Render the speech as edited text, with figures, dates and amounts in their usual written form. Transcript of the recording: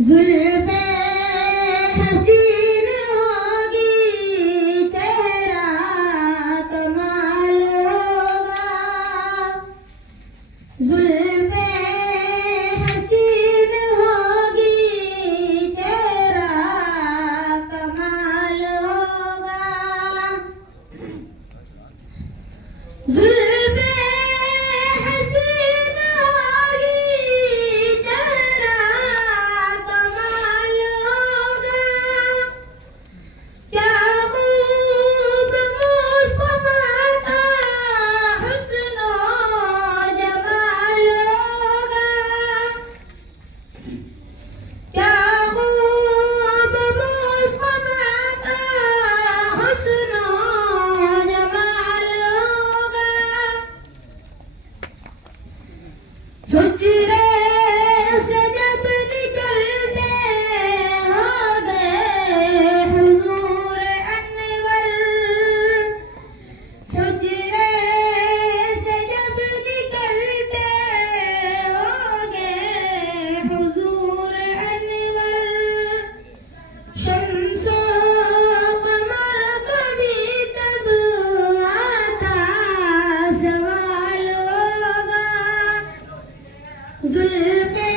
जुल्फे हसीन होगी, चेहरा कमाल होगा। जुल्फे हसीन होगी, चेहरा कमाल होगा। जुल्फे हसीन होगी, चेहरा कमाल होगा। क्या खूब मुस्कुरा का हुस्न जमाल होगा। क्या खूब मुस्कुरा का हुस्न जमाल होगा। हुज्रे से जब निकलते होंगे हुजूर अनवर। हुज्रे से जब निकलते होंगे हुजूर अनवर। शम्सो कमर कभी तब आता सवाल होगा। जुल्फे